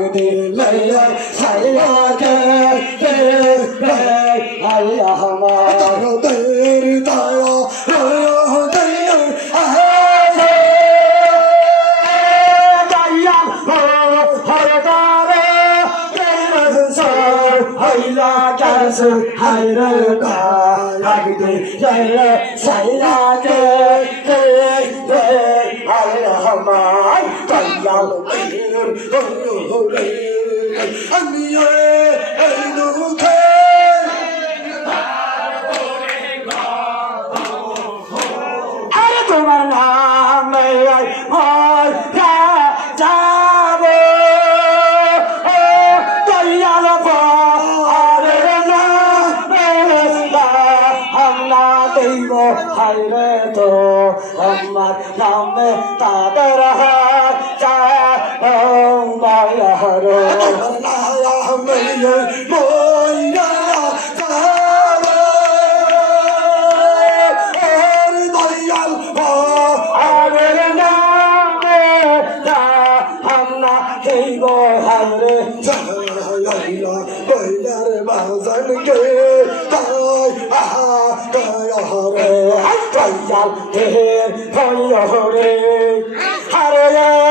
Hagdi, Layla, Sayyakar, Layla, হইলা গেছে হায়রে দা হাগ দিলে সাইয়া কে রে রে আল্লাহ আমার দয়াল আমি এই দুঃখে তোমার নামে হয় দেব হাইরে তো আমার নামে তাদের মায়ারো নামে মইয়া যাব দয়াল হে হরে হরে